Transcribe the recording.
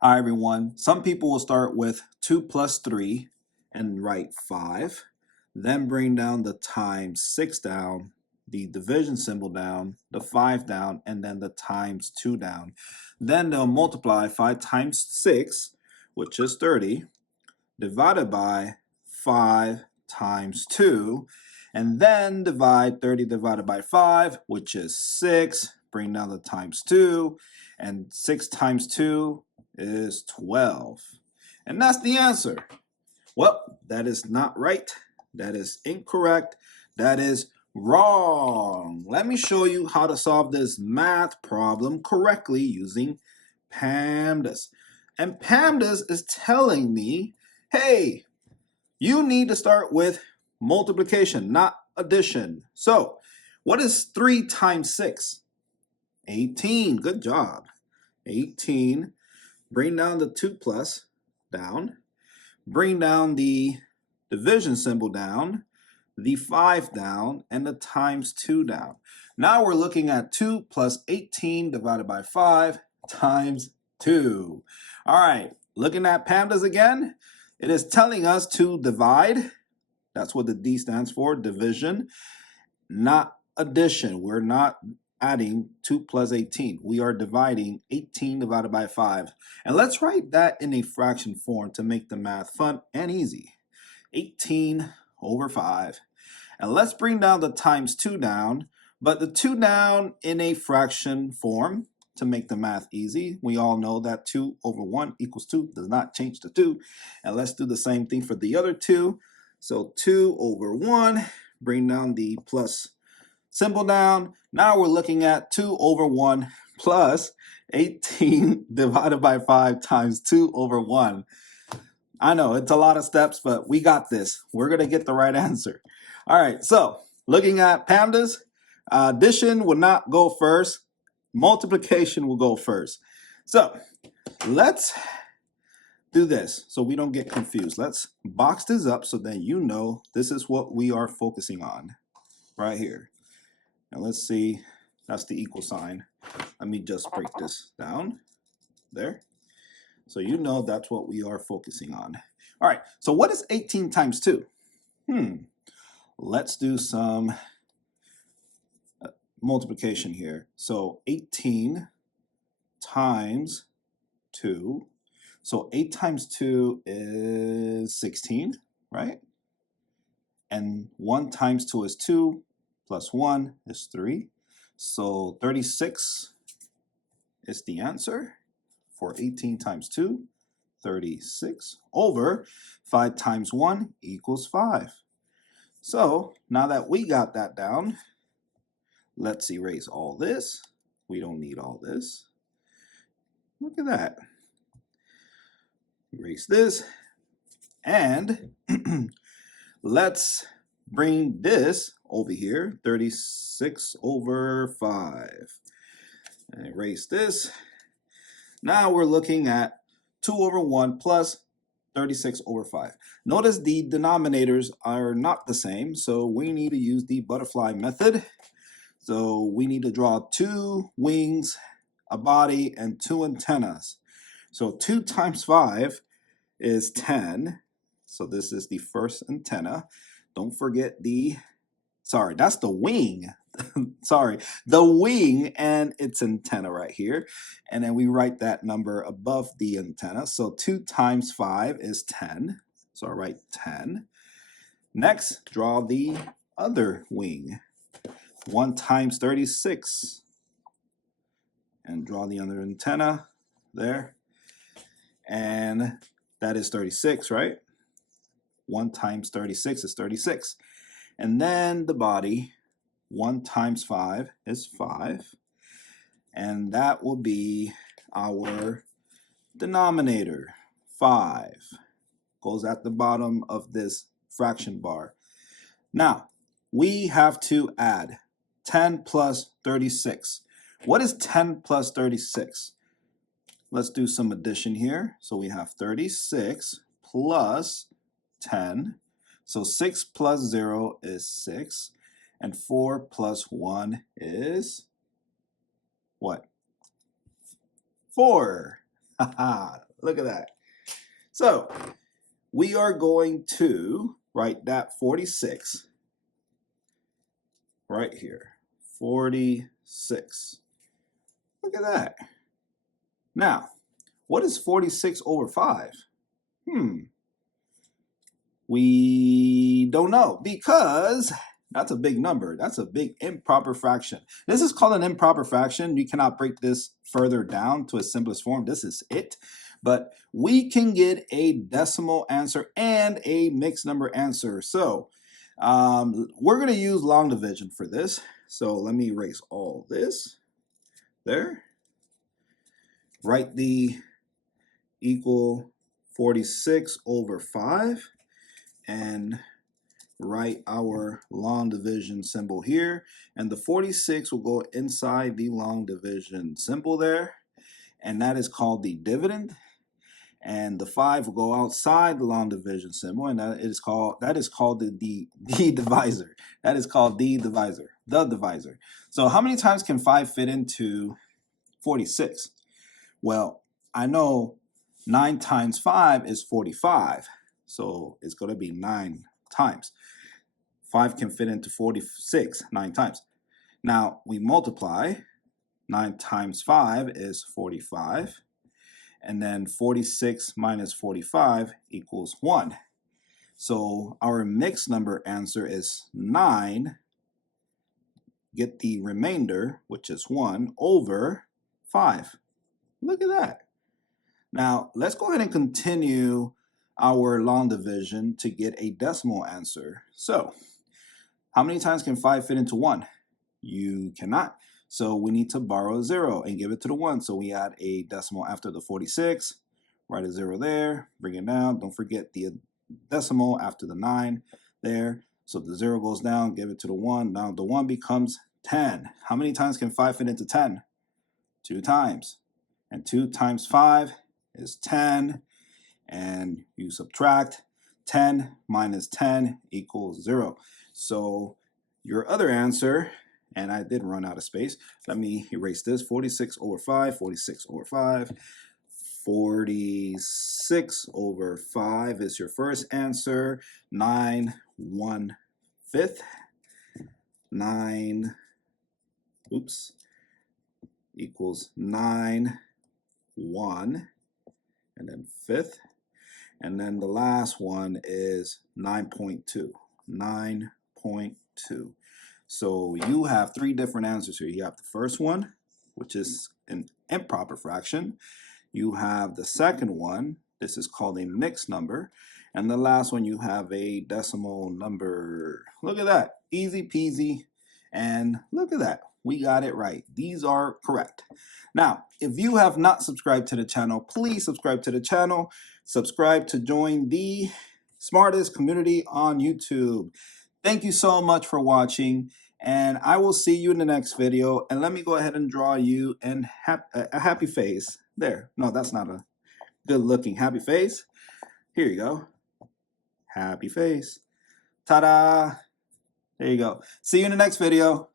Hi everyone. Some people will start with 2 plus 3 and write 5. Then bring down the times 6 down, the division symbol down, the 5 down, and then the times 2 down. Then they'll multiply 5 times 6, which is 30, divided by 5 times 2, and then divide 30 divided by 5, which is 6. Bring down the times 2, and 6 times 2 is 12. And that's the answer. Well, that is not right. That is incorrect. That is wrong. Let me show you how to solve this math problem correctly using PEMDAS. And PEMDAS is telling me, hey, you need to start with multiplication, not addition. So, what is 3 times 6? 18. Good job. 18. Bring down the 2 plus down. Bring down the division symbol down, the 5 down, and the times 2 down. Now we're looking at 2 plus 18 divided by 5 times 2. All right, looking at PEMDAS again, it is telling us to divide. That's what the D stands for, division, not addition. We're not adding 2 plus 18. We are dividing 18 divided by 5. And let's write that in a fraction form to make the math fun and easy. 18 over 5. And let's bring down the times 2 down, but the 2 down in a fraction form to make the math easy. We all know that 2 over 1 equals 2 does not change to 2. And let's do the same thing for the other 2. So 2 over 1, bring down the plus symbol down. Now we're looking at 2 over 1 plus 18 divided by 5 times 2 over 1. I know it's a lot of steps, but we got this. We're going to get the right answer. All right, so looking at PEMDAS, addition will not go first. Multiplication will go first. So let's do this so we don't get confused. Let's box this up so that you know this is what we are focusing on right here. Now let's see, that's the equal sign. Let me just break this down there. So you know that's what we are focusing on. All right, so what is 18 times 2? Let's do some multiplication here. So 18 times 2. So 8 times 2 is 16, right? And 1 times 2 is 2, plus 1 is 3. So 36 is the answer for 18 times 2. 36 over 5 times 1 equals 5. So now that we got that down, let's erase all this. We don't need all this. Look at that. Erase this. And let's bring this over here, 36 over 5. And erase this. Now we're looking at 2 over 1 plus 36 over 5. Notice the denominators are not the same, so we need to use the butterfly method. So we need to draw 2 wings, a body, and 2 antennas. So 2 times 5 is 10. So this is the first antenna. Don't forget that's the wing. Sorry, the wing and its antenna right here. And then we write that number above the antenna. So 2 times 5 is 10. So I write 10. Next, draw the other wing. 1 times 36. And draw the other antenna there. And that is 36, right? 1 times 36 is 36. And then the body, 1 times 5 is 5. And that will be our denominator, 5. Goes at the bottom of this fraction bar. Now, we have to add 10 plus 36. What is 10 plus 36? Let's do some addition here. So we have 36 plus 10. So 6 plus 0 is 6. And 4 plus 1 is what? 4. Look at that. So we are going to write that 46 right here. 46. Look at that. Now, what is 46 over 5? We don't know because that's a big number. That's a big improper fraction. This is called an improper fraction. You cannot break this further down to its simplest form. This is it. But we can get a decimal answer and a mixed number answer. So we're going to use long division for this. So let me erase all this. There. Write the equal 46 over 5. And write our long division symbol here, and the 46 will go inside the long division symbol there, and that is called the dividend, and the 5 will go outside the long division symbol, and that is called the divisor. That is called the divisor. So how many times can 5 fit into 46? Well, I know 9 times 5 is 45. So it's going to be 9 times. 5 can fit into 46 9 times. Now we multiply. 9 times 5 is 45. And then 46 minus 45 equals 1. So our mixed number answer is 9. Get the remainder, which is 1, over 5. Look at that. Now let's go ahead and continue our long division to get a decimal answer. So how many times can 5 fit into 1? You cannot. So we need to borrow a 0 and give it to the 1. So we add a decimal after the 46. Write a 0 there. Bring it down. Don't forget the decimal after the 9 there. So the 0 goes down. Give it to the 1. Now the 1 becomes 10. How many times can 5 fit into 10? 2 times. And 2 times 5 is 10. And you subtract 10 minus 10 equals 0. So your other answer, and I did run out of space. Let me erase this. 46 over 5, 46 over 5. 46 over 5 is your first answer. 9 1/5. 9, equals 9 1, and then 5th. And then the last one is 9.2. 9.2. So you have 3 different answers here. You have the first one, which is an improper fraction. You have the second one. This is called a mixed number. And the last one, you have a decimal number. Look at that. Easy peasy. And look at that. We got it right. These are correct. Now, if you have not subscribed to the channel, please subscribe to the channel. Subscribe to join the smartest community on YouTube. Thank you so much for watching, and I will see you in the next video. And let me go ahead and draw you a happy face. There. No, that's not a good looking happy face. Here you go. Happy face. Ta-da! There you go. See you in the next video.